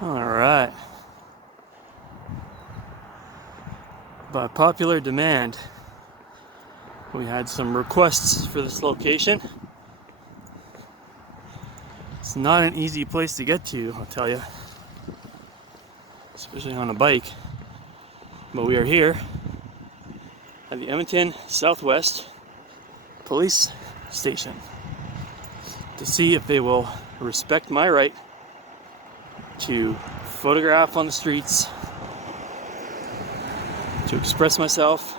All right. By popular demand, we had some requests for this location. It's not an easy place to get to, I'll tell you, especially on a bike. But we are here at the Edmonton Southwest Police Station to see if they will respect my right to photograph on the streets, to express myself,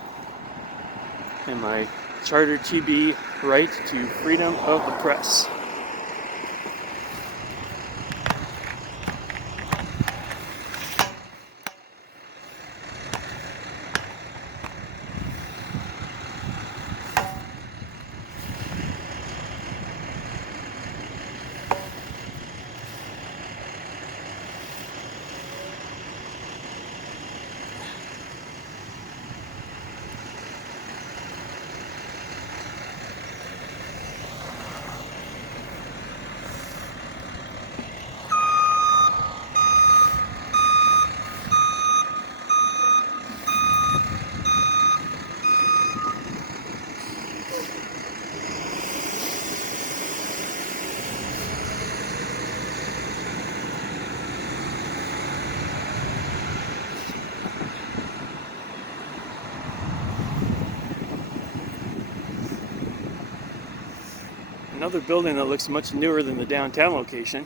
and my Charter TB right to freedom of the press. Another building that looks much newer than the downtown location.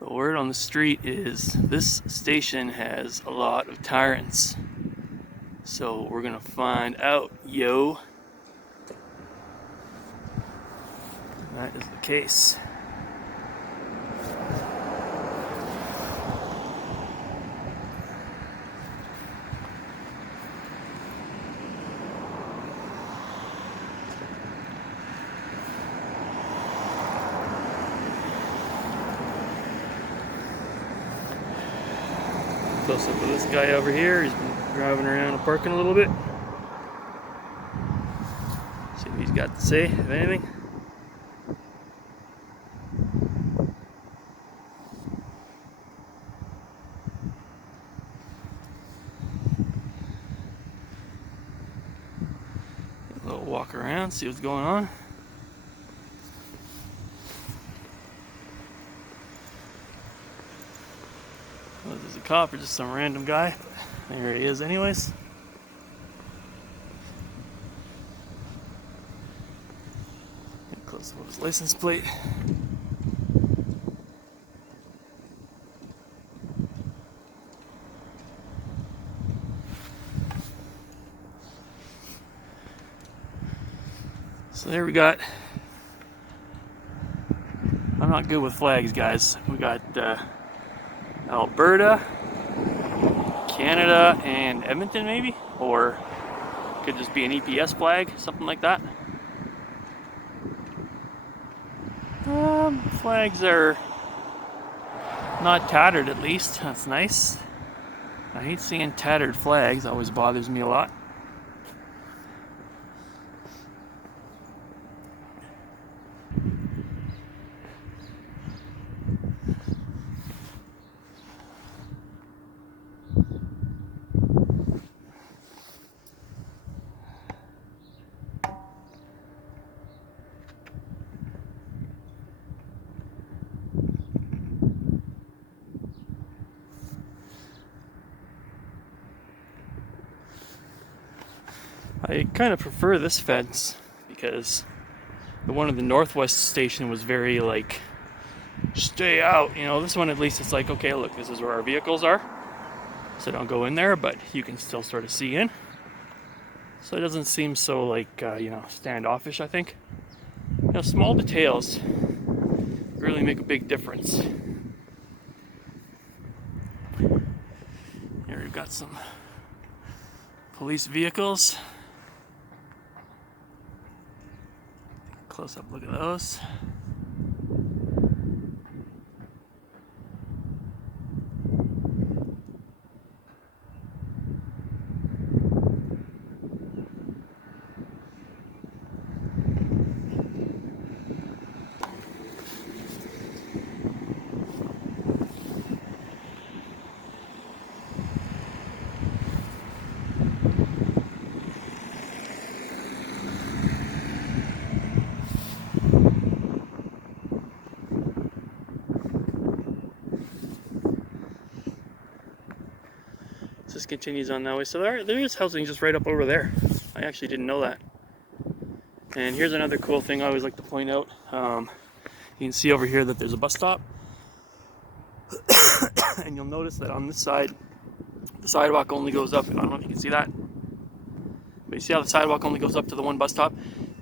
The word on the street is this station has a lot of tyrants. So we're gonna find out, yo. That is the case. Close up with this guy over here. He's been driving around the parking a little bit. See what he's got to say, if anything. A little walk around, see what's going on. Well, there's a cop or just some random guy. There he is anyways. Get close up with his license plate. So there we got, I'm not good with flags, guys. We got Alberta, Canada, and Edmonton maybe? Or could just be an EPS flag, something like that. Flags are not tattered, at least. That's nice. I hate seeing tattered flags, always bothers me a lot. I kind of prefer this fence because the one at the Northwest station was very like, stay out. You know, this one at least it's like, okay, look, this is where our vehicles are. So don't go in there, but you can still sort of see in. So it doesn't seem so like, standoffish, I think. You know, small details really make a big difference. Here we've got some police vehicles. Close up look at those. This continues on that way. So there is housing just right up over there. I actually didn't know that. And here's another cool thing I always like to point out. You can see over here that there's a bus stop. And you'll notice that on this side, the sidewalk only goes up. I don't know if you can see that. But you see how the sidewalk only goes up to the one bus stop?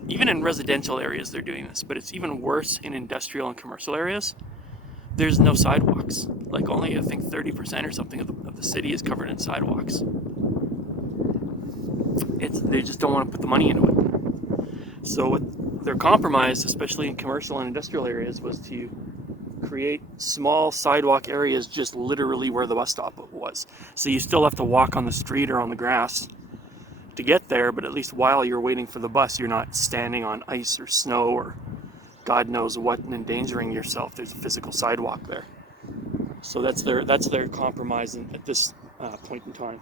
Even in residential areas they're doing this, but it's even worse in industrial and commercial areas. There's no sidewalks. Like only, I think, 30% or something of the city is covered in sidewalks. They just don't want to put the money into it. So what their compromise, especially in commercial and industrial areas, was to create small sidewalk areas just literally where the bus stop was. So you still have to walk on the street or on the grass to get there, but at least while you're waiting for the bus, you're not standing on ice or snow or God knows what and endangering yourself. There's a physical sidewalk there. So that's their compromise at this point in time.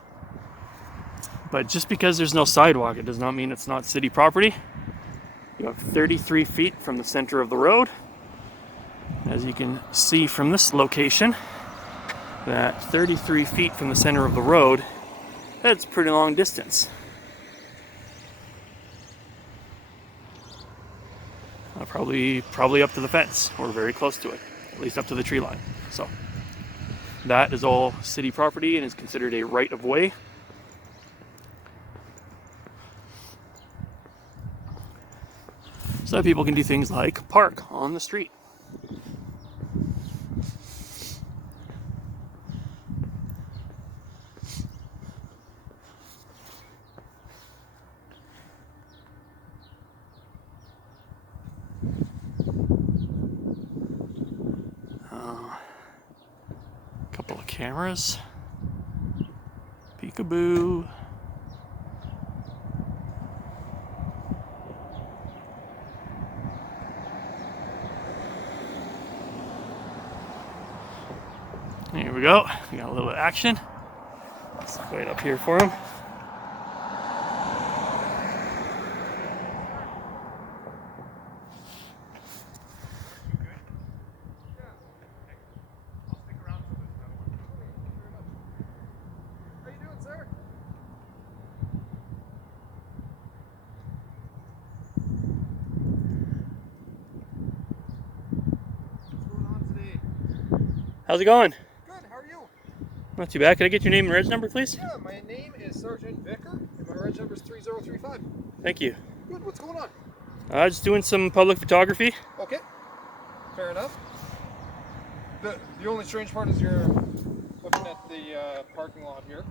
But just because there's no sidewalk, it does not mean it's not city property. You have 33 feet from the center of the road. As you can see from this location, that 33 feet from the center of the road, that's a pretty long distance. Probably up to the fence, or very close to it, at least up to the tree line. So that is all city property and is considered a right of way. So that people can do things like park on the street. Couple of cameras. Peekaboo. Here we go. We got a little action. Let's wait up here for him. How's it going? Good, how are you? Not too bad. Can I get your name and reg number, please? Yeah, my name is Sergeant Vicker, and my reg number is 3035. Thank you. Good, what's going on? Just doing some public photography. Okay, fair enough. The only strange part is you're looking at the parking lot here.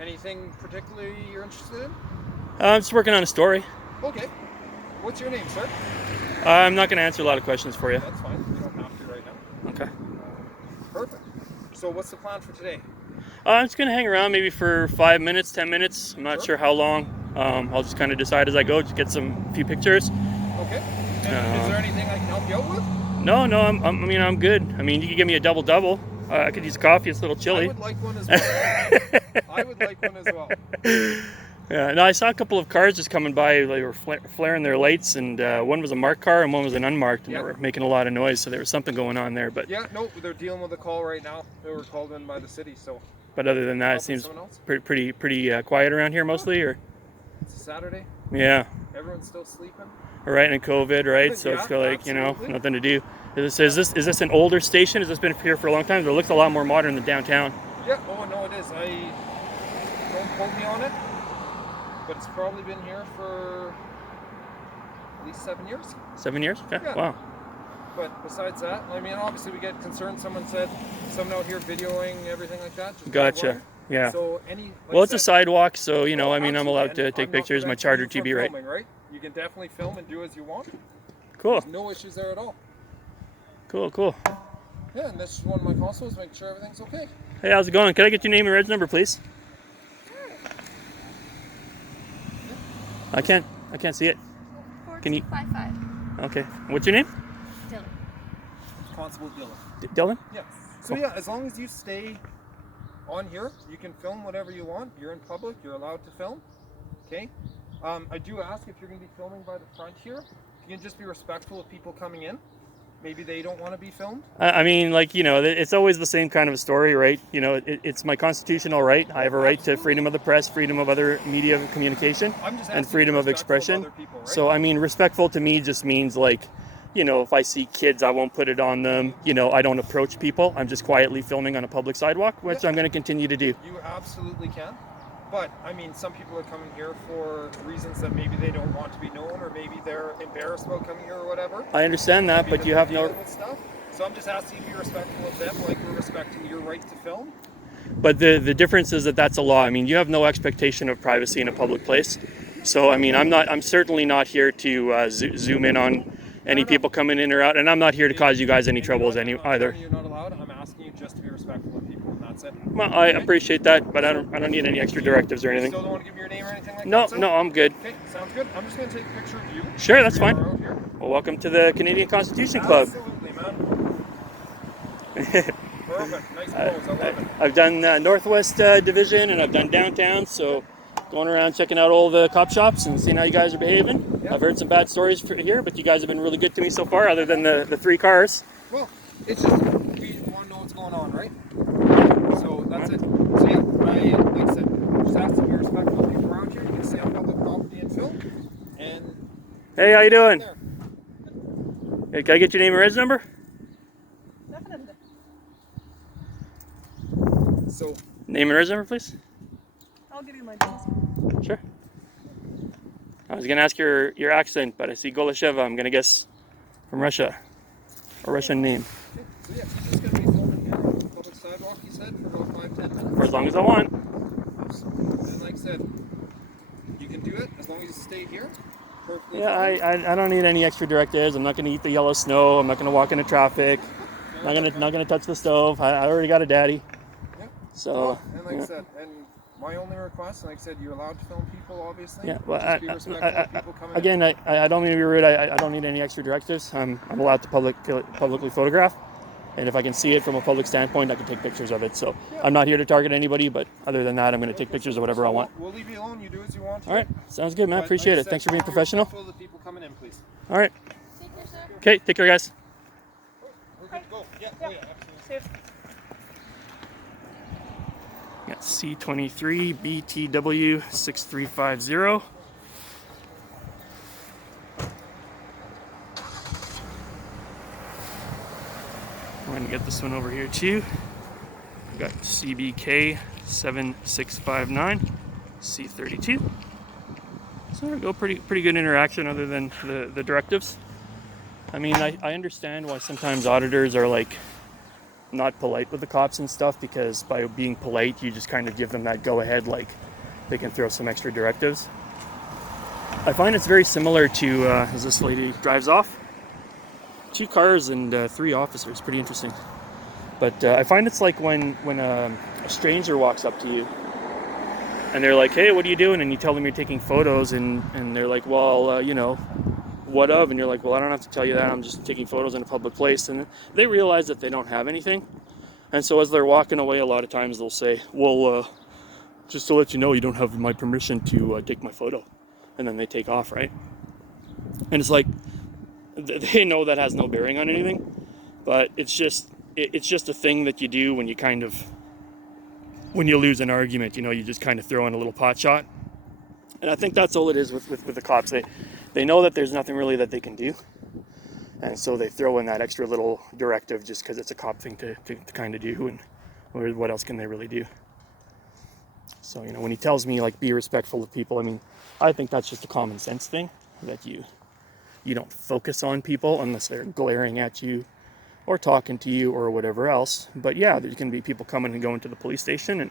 Anything particularly you're interested in? I'm just working on a story. Okay. What's your name, sir? I'm not going to answer a lot of questions for you. That's fine, you don't have to right now. Okay. Perfect. So what's the plan for today? I'm just going to hang around maybe for 5 minutes, 10 minutes. I'm not sure how long. I'll just kind of decide as I go, just get a few pictures. Okay. And is there anything I can help you out with? No, I'm good. I mean, you could give me a double-double. I could use coffee. It's a little chilly. I would like one as well. I would like one as well. Yeah, no, I saw a couple of cars just coming by. They were flaring their lights, and one was a marked car and one was an unmarked, and they were making a lot of noise. So there was something going on there. But yeah, no, they're dealing with a call right now. They were called in by the city. So. But other than that, it seems pretty quiet around here mostly. Or. It's a Saturday. Yeah. Everyone's still sleeping. Right, and COVID, right? So Yeah, it's got, like, absolutely. nothing to do. Is this an older station? Has this been here for a long time? It looks a lot more modern than downtown. Yeah. Oh no, it is. I don't quote me on it, but it's probably been here for at least 7 years. 7 years? Okay. Yeah. Wow. But besides that, I mean, obviously we get concerned. Someone said, someone out here videoing everything like that. Just Gotcha. Yeah. So Well, it's a sidewalk, so I mean, I'm absolutely, allowed to and take I'm not pictures. My preventing charter you from TV, right? filming, right? You can definitely film and do as you want. Cool. There's no issues there at all. Cool. Yeah, and this is one of my consoles, make sure everything's okay. Hey, how's it going? Can I get your name and reg number, please? I can't see it. Can you? 4255. Okay. What's your name? Dylan. Constable Dylan. Dylan? Yes. So yeah, as long as you stay on here, you can film whatever you want. You're in public, you're allowed to film. Okay? I do ask if you're going to be filming by the front here, you can just be respectful of people coming in. Maybe they don't want to be filmed. I mean, like, it's always the same kind of a story, right? It's my constitutional right. I have a right to freedom of the press, freedom of other media communication, I'm just and asking freedom if of you're respectful expression. other people, right? So, I mean, respectful to me just means, like, if I see kids, I won't put it on them. I don't approach people. I'm just quietly filming on a public sidewalk, which I'm going to continue to do. You absolutely can. But, I mean, some people are coming here for reasons that maybe they don't want to be known, or maybe they're embarrassed about coming here or whatever. I understand that, but you have no... Stuff. So I'm just asking you to be respectful of them, like we're respecting your right to film. But the difference is that that's a law. I mean, you have no expectation of privacy in a public place. So, I mean, I'm certainly not here to zoom in on any people coming in or out, and I'm not here to cause you guys any troubles either. You're not allowed. I'm asking you just to be respectful of people, and that's it. Well, I appreciate that, but I don't need any extra directives or anything. You still don't want to give me your name or anything like No, that? no, I'm good. Okay, sounds good. I'm just going to take a picture of you. Sure, that's We are fine. out here. Well, welcome to the Canadian Constitution Club. Absolutely, man. Perfect. Nice pose. I love it. I've done Northwest Division, and I've done downtown, so going around checking out all the cop shops and seeing how you guys are behaving. Yep. I've heard some bad stories here, but you guys have been really good to me so far, other than the 3 cars. Well, it's just we want to know what's going on, right? So that's it. So yeah, like I said, just ask to be respectful of people around here. You can stay on public property and film. And Hey, how you doing? there. Hey, can I get your name and reg number? Definitely. So Name and reg number, please. I'll give you my business. Sure. I was gonna ask your accent, but I see Golasheva. I'm gonna guess from Russia, a Russian name. okay. So yeah, you're just gonna be filming here on the public sidewalk. You said for about 5-10 minutes. For as long as I want. And like I said, you can do it as long as you stay here. Perfectly Yeah, fine. I don't need any extra directives. I'm not gonna eat the yellow snow. I'm not gonna walk into traffic. Not gonna touch the stove. I already got a daddy. Yeah. So. And like yeah. I said, and my only request, like I said, you're allowed to film people, obviously. Yeah, well, Just be respectful of people coming in. again, I don't mean to be rude. I don't need any extra directives. I'm allowed to publicly photograph, and if I can see it from a public standpoint, I can take pictures of it. So I'm not here to target anybody, but other than that, I'm going to take pictures of whatever I want. We'll leave you alone. You do as you want. All right, sounds good, man. But Appreciate like I it. said, Thanks for being be professional. respectful of the people coming in, please. All right. Take care, sir. Okay, take care, guys. We're good to go. Yeah. Yeah. Oh yeah. Absolutely. Safe. Got C23 BTW 6350. I'm going to get this one over here too. We've got CBK 7659 C32. So there we go, pretty good interaction other than the directives. I mean, I understand why sometimes auditors are like not polite with the cops and stuff, because by being polite you just kind of give them that go ahead, like they can throw some extra directives. I find it's very similar to as this lady drives off, 2 cars and 3 officers. Pretty interesting. But I find it's like when a stranger walks up to you and they're like, hey, what are you doing? And you tell them you're taking photos, and they're like, well, what of? And you're like, well, I don't have to tell you that. I'm just taking photos in a public place. And they realize that they don't have anything. And so as they're walking away, a lot of times they'll say, well, just to let you know, you don't have my permission to take my photo. And then they take off, right? And it's like, they know that has no bearing on anything, but it's just a thing that you do when you lose an argument, you just kind of throw in a little pot shot. And I think that's all it is with the cops. They know that there's nothing really that they can do. And so they throw in that extra little directive just because it's a cop thing to kind of do. And what else can they really do? So, you know, when he tells me, like, be respectful of people, I mean, I think that's just a common sense thing, that you don't focus on people unless they're glaring at you or talking to you or whatever else. But yeah, there can be people coming and going to the police station and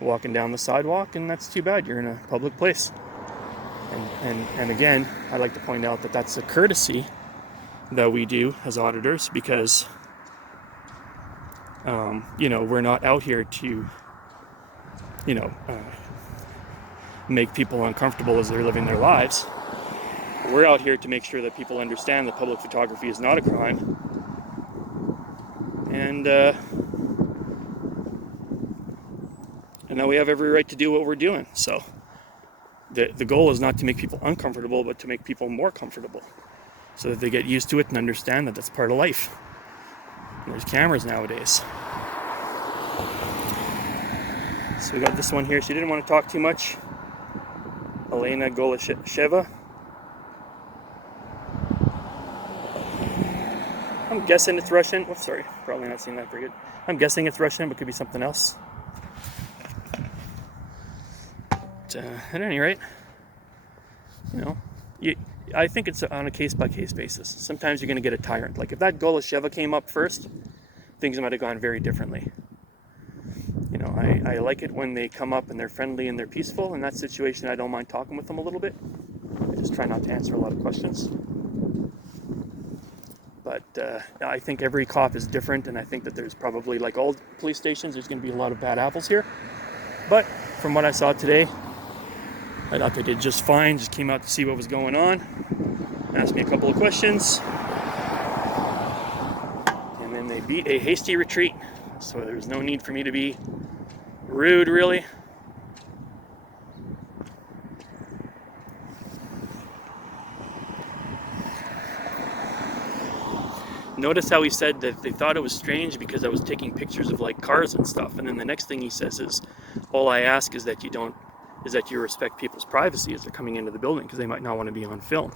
walking down the sidewalk, and that's too bad. You're in a public place. And again, I'd like to point out that that's a courtesy that we do as auditors, because you know, we're not out here to, you know, make people uncomfortable as they're living their lives. We're out here to make sure that people understand that public photography is not a crime, and that we have every right to do what we're doing. So the goal is not to make people uncomfortable, but to make people more comfortable, so that they get used to it and understand that that's part of life. And there's cameras nowadays. So we got this one here. She didn't want to talk too much. Elena Golasheva. I'm guessing it's Russian. Oh, sorry, probably not saying that very good. I'm guessing it's Russian, but could be something else. But, at any rate, you know, I think it's on a case-by-case basis. Sometimes you're going to get a tyrant. Like if that Golasheva came up first, things might have gone very differently. You know, I like it when they come up and they're friendly and they're peaceful. In that situation, I don't mind talking with them a little bit. I just try not to answer a lot of questions. But I think every cop is different, and I think that there's probably, like all police stations, there's going to be a lot of bad apples here. But from what I saw today, I thought they did just fine. Just came out to see what was going on, asked me a couple of questions, and then they beat a hasty retreat. So there's no need for me to be rude, really. Notice how he said that they thought it was strange because I was taking pictures of like cars and stuff, and then the next thing he says is, all I ask is that you respect people's privacy as they're coming into the building, because they might not want to be on film.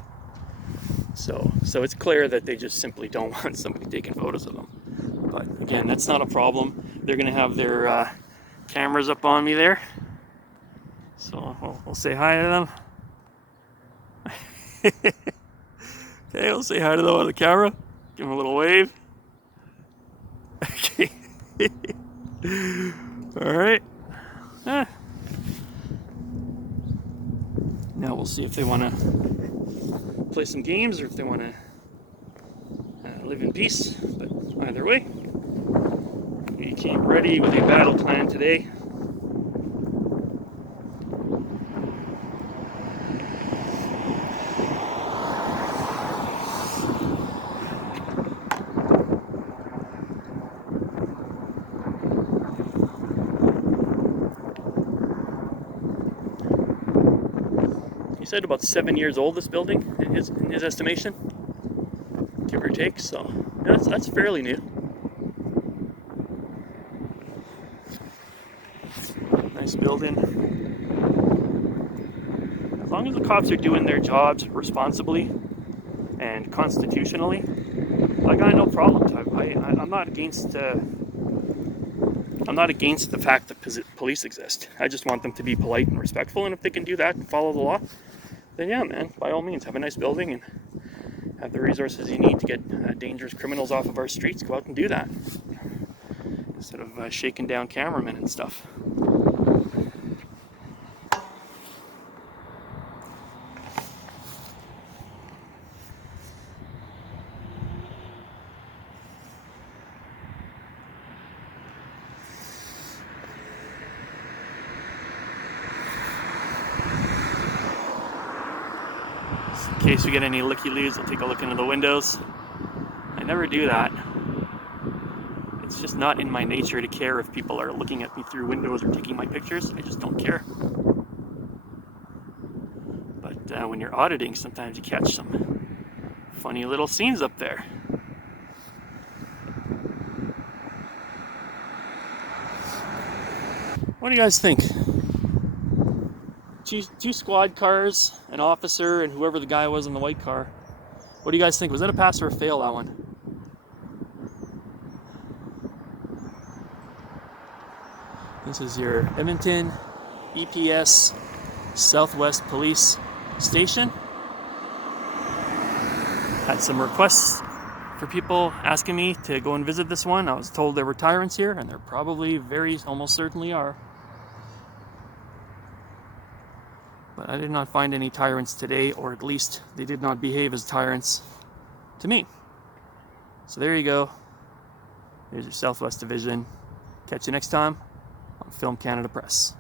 So it's clear that they just simply don't want somebody taking photos of them. But again, that's not a problem. They're going to have their cameras up on me there, so we'll say hi to them. Okay, we'll say hi to them on the camera. Give them a little wave. Okay. All right. Now we'll see if they want to play some games or if they want to live in peace. But either way, we came ready with a battle plan today. He said about 7 years old, this building, in his estimation, give or take. So yeah, that's fairly new. Nice building. As long as the cops are doing their jobs responsibly and constitutionally, I got no problems. I'm not against. I'm not against the fact that police exist. I just want them to be polite and respectful, and if they can do that and follow the law, then yeah, man, by all means, have a nice building and have the resources you need to get dangerous criminals off of our streets. Go out and do that instead of shaking down cameramen and stuff. In case we get any looky-loos, I'll take a look into the windows. I never do that. It's just not in my nature to care if people are looking at me through windows or taking my pictures. I just don't care. But when you're auditing, sometimes you catch some funny little scenes up there. What do you guys think? two squad cars, an officer, and whoever the guy was in the white car. What do you guys think? Was that a pass or a fail, that one? This is your Edmonton EPS Southwest Police Station. Had some requests for people asking me to go and visit this one. I was told there were tyrants here, and there probably almost certainly are. But I did not find any tyrants today, or at least they did not behave as tyrants to me. So there you go. There's your Southwest Division. Catch you next time on Film Canada Press.